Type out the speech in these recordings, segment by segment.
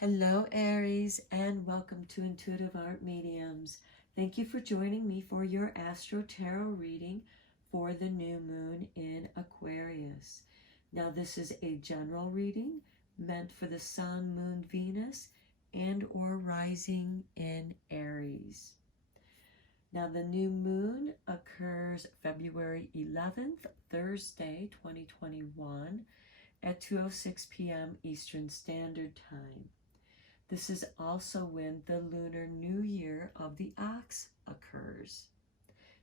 Hello, Aries, and welcome to Intuitive Art Mediums. Thank you for joining me for your Astro Tarot reading for the new moon in Aquarius. Now, this is a general reading meant for the Sun, Moon, Venus, and or rising in Aries. Now, the new moon occurs February 11th, Thursday, 2021 at 2:06 p.m. Eastern Standard Time. This is also when the Lunar New Year of the Ox occurs.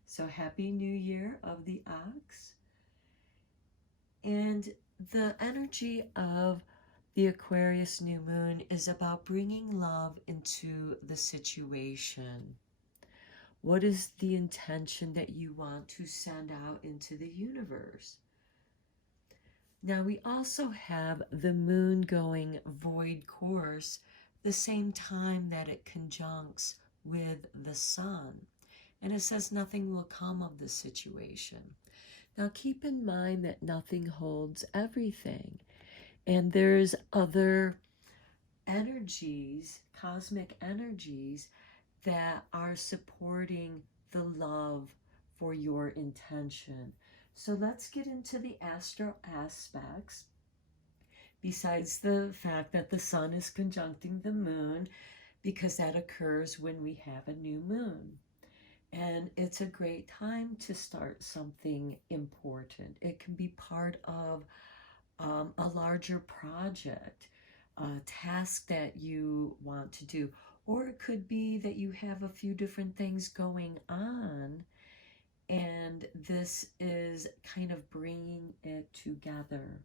So Happy New Year of the Ox. And the energy of the Aquarius New Moon is about bringing love into the situation. What is the intention that you want to send out into the universe? Now we also have the moon going void course the same time that it conjuncts with the sun. And it says nothing will come of the situation. Now keep in mind that nothing holds everything. And there's other energies, cosmic energies, that are supporting the love for your intention. So let's get into the astro aspects. Besides the fact that the sun is conjuncting the moon, because that occurs when we have a new moon. And it's a great time to start something important. It can be part of a larger project, a task that you want to do, or it could be that you have a few different things going on, and this is kind of bringing it together.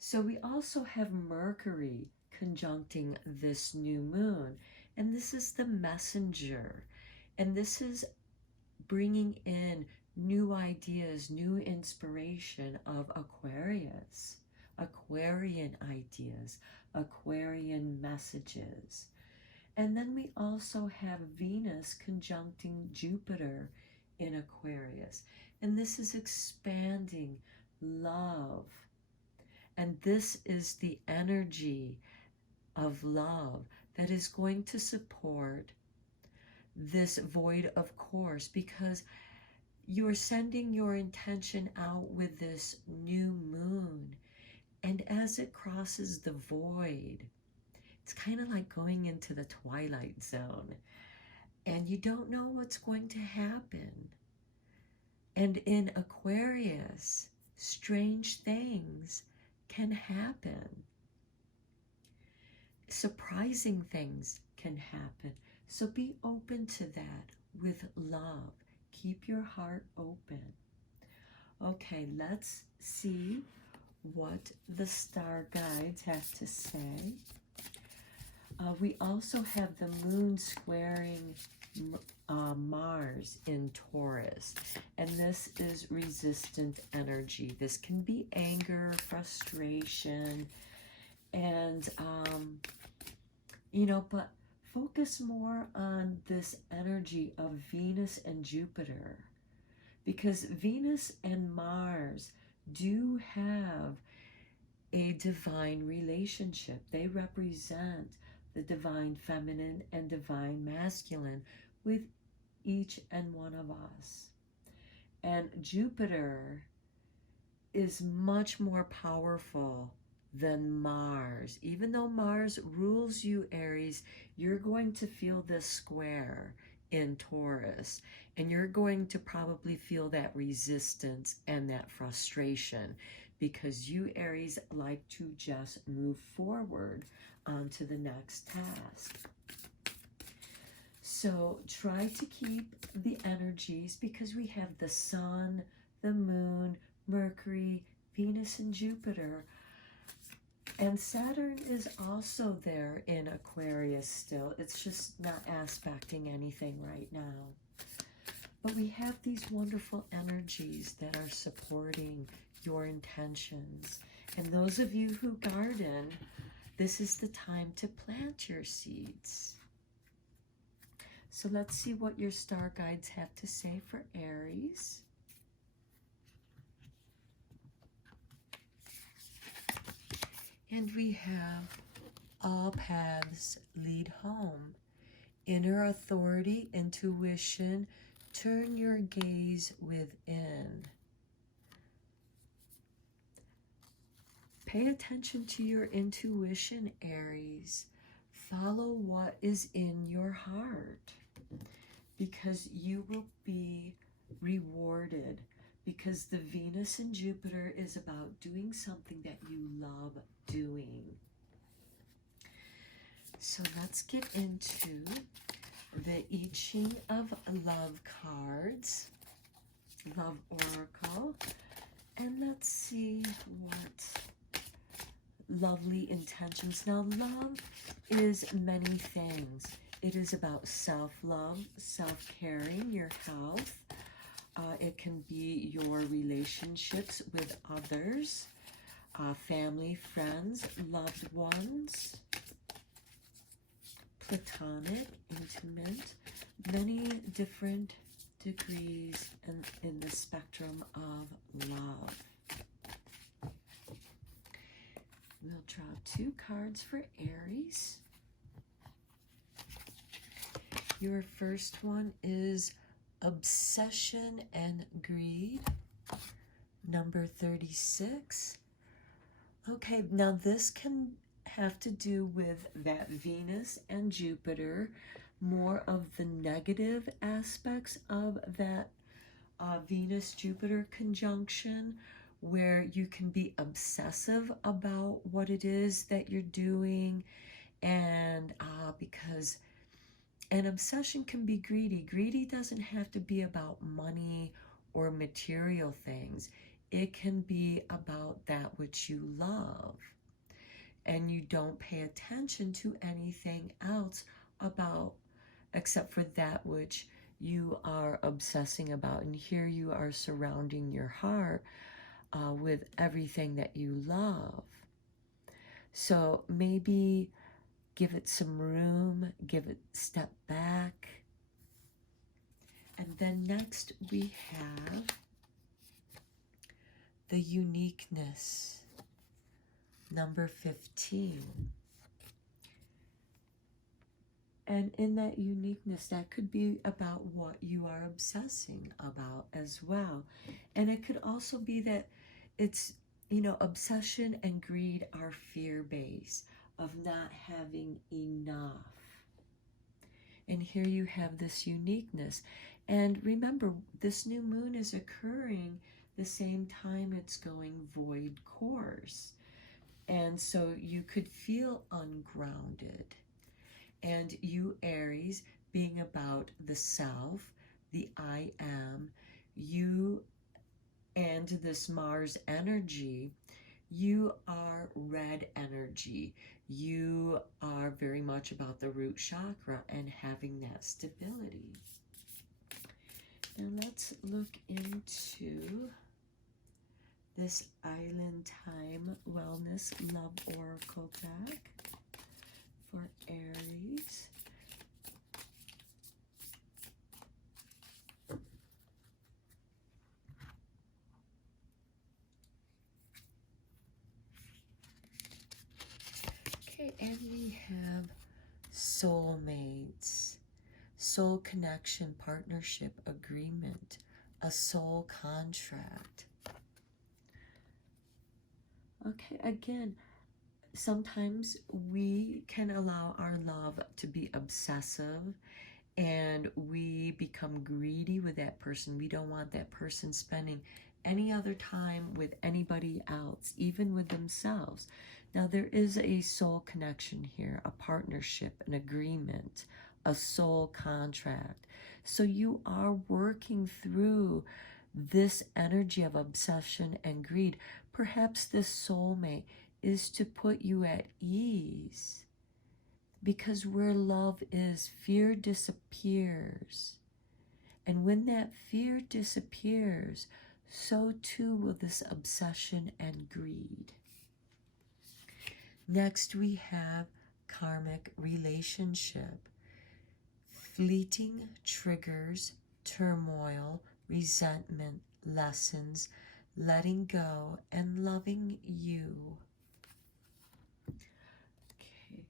So we also have Mercury conjuncting this new moon, and this is the messenger, and this is bringing in new ideas, new inspiration of Aquarius, Aquarian ideas, Aquarian messages. And then we also have Venus conjuncting Jupiter in Aquarius, and this is expanding love. And this is the energy of love that is going to support this void of course, because you're sending your intention out with this new moon. And as it crosses the void, it's kind of like going into the twilight zone. And you don't know what's going to happen. And in Aquarius, strange things can happen. Surprising things can happen. So be open to that with love. Keep your heart open. Okay, let's see what the star guides have to say. We also have the moon squaring Mars in Taurus, and this is resistant energy. This can be anger, frustration, and but focus more on this energy of Venus and Jupiter, because Venus and Mars do have a divine relationship. They represent the divine feminine and divine masculine with each and one of us. And Jupiter is much more powerful than Mars. Even though Mars rules you, Aries, you're going to feel this square in Taurus, and you're going to probably feel that resistance and that frustration, because you, Aries, like to just move forward onto the next task. So try to keep the energies, because we have the sun, the moon, Mercury, Venus, and Jupiter. And Saturn is also there in Aquarius still. It's just not aspecting anything right now. But we have these wonderful energies that are supporting your intentions. And those of you who garden, this is the time to plant your seeds. So let's see what your star guides have to say for Aries. And we have All paths lead home. Inner authority, intuition, turn your gaze within. Pay attention to your intuition, Aries. Follow what is in your heart, because you will be rewarded, because the Venus and Jupiter is about doing something that you love doing. So let's get into the I Ching of Love cards, Love Oracle, and let's see what lovely intentions. Now, love is many things. It is about self-love, self-caring, your health. It can be your relationships with others, family, friends, loved ones, platonic, intimate, many different degrees in the spectrum of love. We'll draw 2 cards for Aries. Your first one is Obsession and Greed, number 36. Okay, now this can have to do with that Venus and Jupiter, more of the negative aspects of that Venus-Jupiter conjunction, where you can be obsessive about what it is that you're doing, and because an obsession can be greedy. Greedy doesn't have to be about money or material things. It can be about that which you love, and you don't pay attention to anything else about except for that which you are obsessing about. And here you are surrounding your heart with everything that you love. So maybe give it some room, give it step back. And then next we have the uniqueness, number 15. And in that uniqueness, that could be about what you are obsessing about as well. And it could also be that it's, you know, obsession and greed are fear-based, of not having enough. And here you have this uniqueness. And remember, this new moon is occurring the same time it's going void course. And so you could feel ungrounded. And you, Aries, being about the self, the I am, you and this Mars energy, you are red energy. You are very much about the root chakra and having that stability. And let's look into this Island Time Wellness Love Oracle deck for Aries. Okay, and we have Soulmates, soul connection, partnership, agreement, a soul contract. Okay, again, sometimes we can allow our love to be obsessive, and we become greedy with that person. We don't want that person spending any other time with anybody else, even with themselves. Now, there is a soul connection here, a partnership, an agreement, a soul contract. So you are working through this energy of obsession and greed. Perhaps this soulmate is to put you at ease, because where love is, fear disappears. And when that fear disappears, so too will this obsession and greed. Next, we have karmic relationship. Fleeting triggers, turmoil, resentment, lessons, letting go, and loving you. Okay,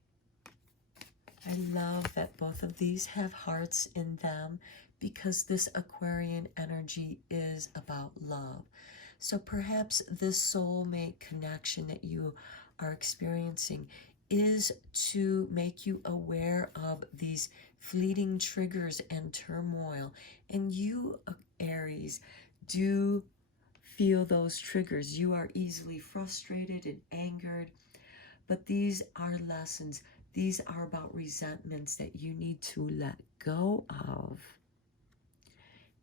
I love that both of these have hearts in them because this Aquarian energy is about love. So perhaps this soulmate connection that you are experiencing is to make you aware of these fleeting triggers and turmoil. And you, Aries, do feel those triggers. You are easily frustrated and angered, but these are lessons. These are about resentments that you need to let go of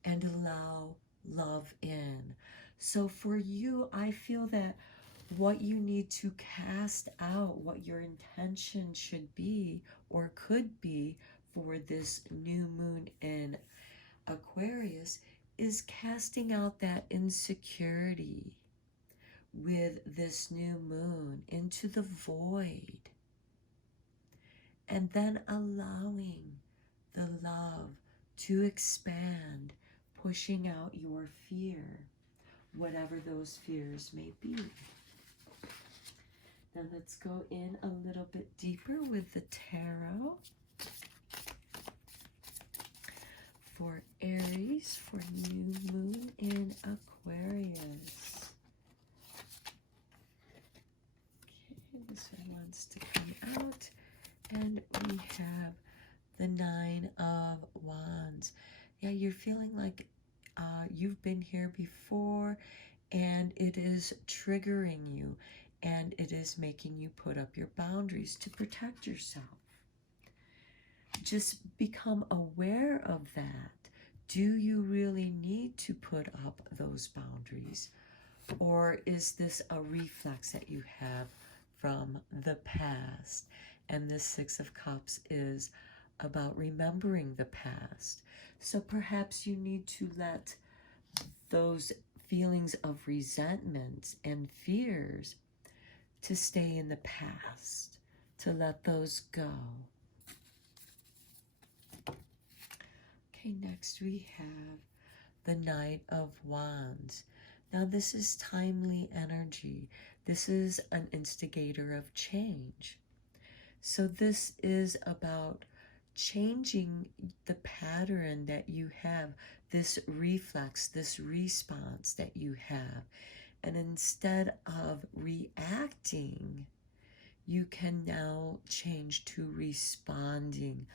and allow love in. So for you, I feel that what you need to cast out, what your intention should be or could be for this new moon in Aquarius, is casting out that insecurity with this new moon into the void, and then allowing the love to expand, pushing out your fear, whatever those fears may be. Now let's go in a little bit deeper with the tarot for Aries for new moon in Aquarius. Okay, this one wants to come out, and we have the Nine of Wands. Yeah, you're feeling like you've been here before, and it is triggering you, and it is making you put up your boundaries to protect yourself. Just become aware of that. Do you really need to put up those boundaries? Or is this a reflex that you have from the past? And the Six of Cups is about remembering the past. So perhaps you need to let those feelings of resentment and fears to stay in the past, to let those go. Okay, next we have the Knight of Wands. Now this is timely energy. This is an instigator of change. So this is about changing the pattern that you have, this reflex, this response that you have. And instead of reacting, you can now change to responding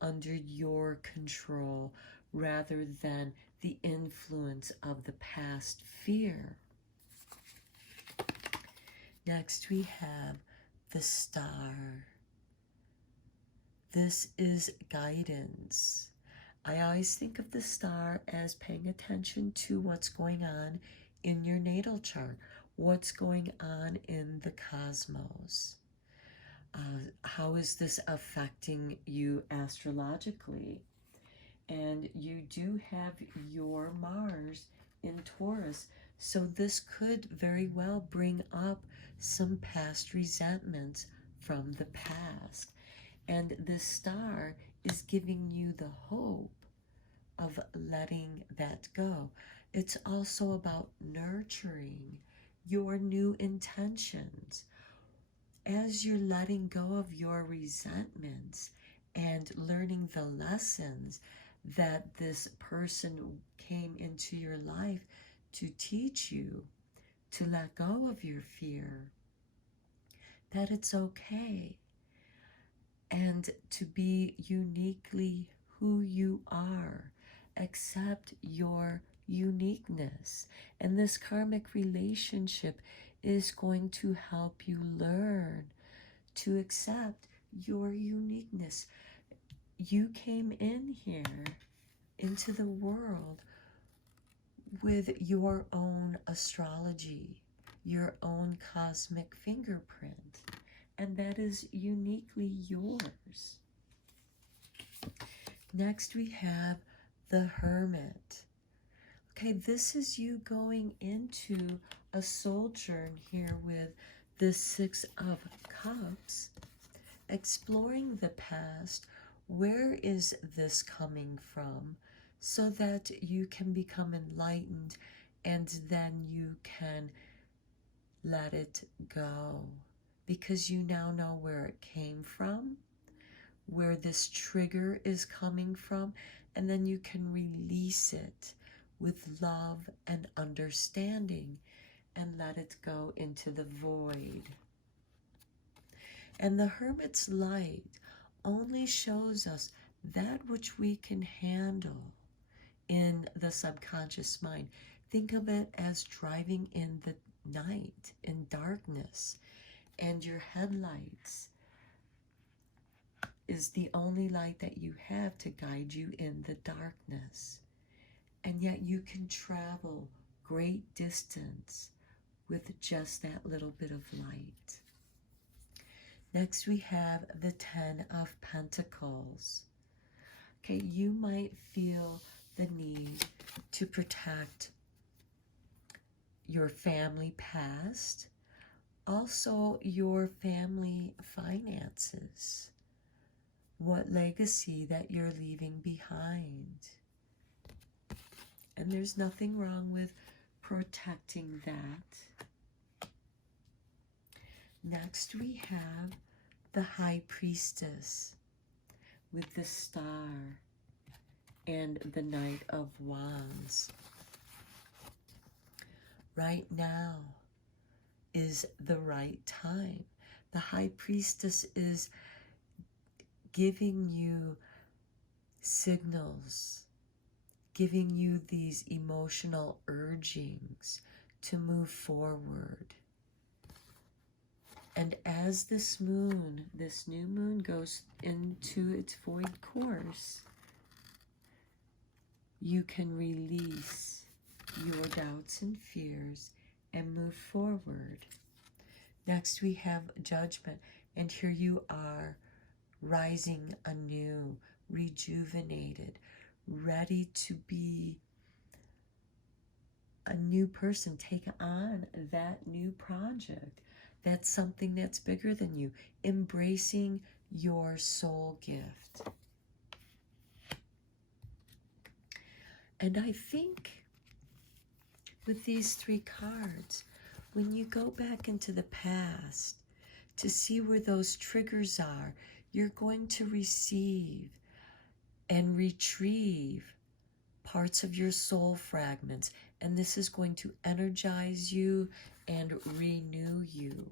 under your control rather than the influence of the past fear. Next we have the Star. This is guidance. I always think of the star as paying attention to what's going on in your natal chart, what's going on in the cosmos. How is this affecting you astrologically? And you do have your Mars in Taurus, so this could very well bring up some past resentments from the past. And this star is giving you the hope of letting that go. It's also about nurturing your new intentions. As you're letting go of your resentments and learning the lessons that this person came into your life to teach you, to let go of your fear, that it's okay, and to be uniquely who you are. Accept your uniqueness. And this karmic relationship is going to help you learn to accept your uniqueness. You came in here into the world with your own astrology, your own cosmic fingerprint, and that is uniquely yours. Next we have the Hermit. Okay, this is you going into a sojourn here with the Six of Cups, exploring the past. Where is this coming from? So that you can become enlightened, and then you can let it go, because you now know where it came from, where this trigger is coming from, and then you can release it with love and understanding and let it go into the void. And the Hermit's light only shows us that which we can handle in the subconscious mind. Think of it as driving in the night, in darkness, and your headlights is the only light that you have to guide you in the darkness. And yet you can travel great distance with just that little bit of light. Next we have the 10 of Pentacles. Okay, you might feel the need to protect your family past, also your family finances, what legacy that you're leaving behind. And there's nothing wrong with protecting that. Next we have the High Priestess with the Star and the Knight of Wands. Right now is the right time. The High Priestess is giving you signals, giving you these emotional urgings to move forward. And as this moon, this new moon goes into its void course, you can release your doubts and fears and move forward. Next we have Judgment, and here you are rising anew, rejuvenated, ready to be a new person, take on that new project. That's something that's bigger than you, embracing your soul gift. And I think with these 3 cards, when you go back into the past to see where those triggers are, you're going to receive and retrieve parts of your soul fragments, and this is going to energize you and renew you,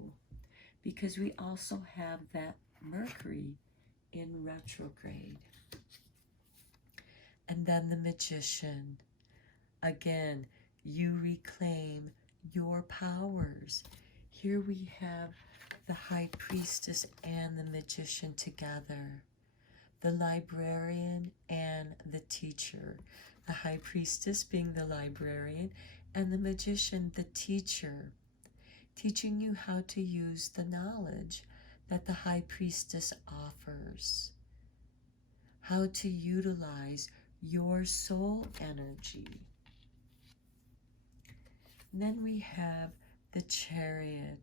because we also have that Mercury in retrograde. And then the Magician. Again, you reclaim your powers. Here we have the High Priestess and the Magician together, the Librarian and the Teacher. The High Priestess being the librarian, and the Magician the teacher, teaching you how to use the knowledge that the High Priestess offers, how to utilize your soul energy. And then we have the Chariot.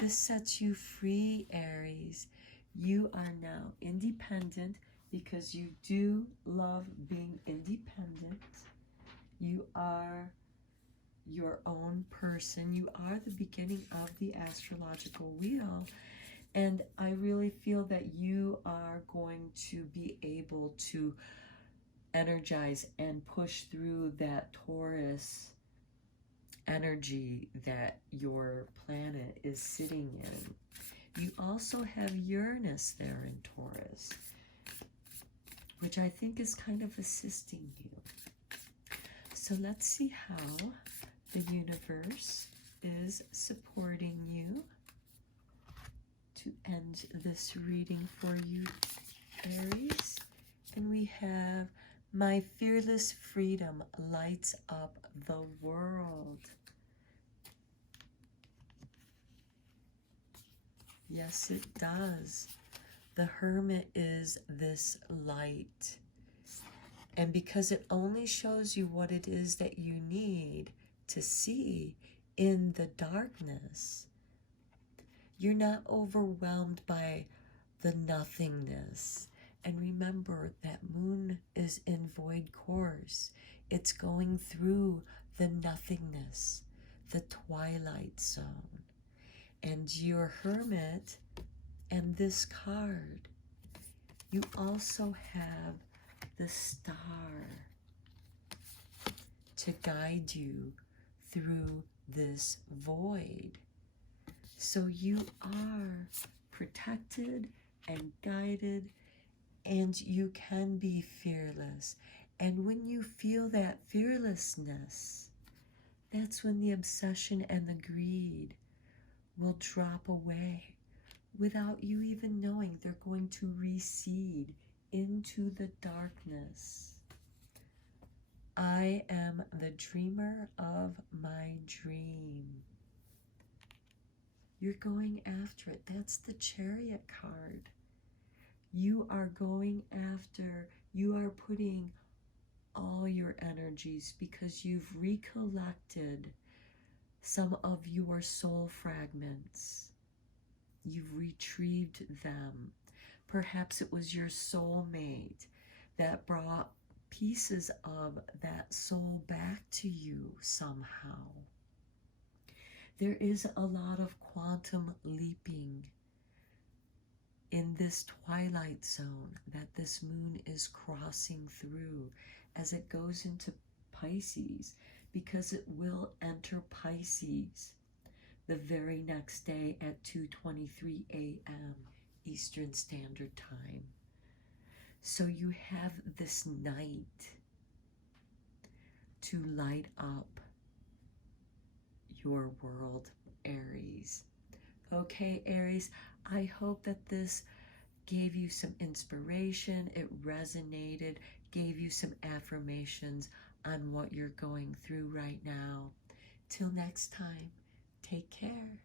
This sets you free, Aries. You are now independent because you do love being independent. You are your own person. You are the beginning of the astrological wheel. And I really feel that you are going to be able to energize and push through that Taurus energy that your planet is sitting in. You also have Uranus there in Taurus, which I think is kind of assisting you. So let's see how the universe is supporting you to end this reading for you, Aries. And we have, my fearless freedom lights up the world. Yes, it does. The Hermit is this light. And because it only shows you what it is that you need to see in the darkness, you're not overwhelmed by the nothingness. And remember, that moon is in void course. It's going through the nothingness, the twilight zone. And your Hermit and this card, You also have the star to guide you through this void. So you are protected and guided, and you can be fearless. And when you feel that fearlessness, that's when the obsession and the greed will drop away without you even knowing. They're going to recede into the darkness. I am the dreamer of my dream. You're going after it. That's the Chariot card. You are going after, you are putting all your energies because you've recollected some of your soul fragments. You've retrieved them. Perhaps it was your soulmate that brought pieces of that soul back to you somehow. There is a lot of quantum leaping in this twilight zone that this moon is crossing through as it goes into Pisces, because it will enter Pisces the very next day at 2:23 a.m. Eastern Standard Time. So you have this night to light up your world, Aries. Okay, Aries, I hope that this gave you some inspiration, it resonated, gave you some affirmations on what you're going through right now. Till next time, take care.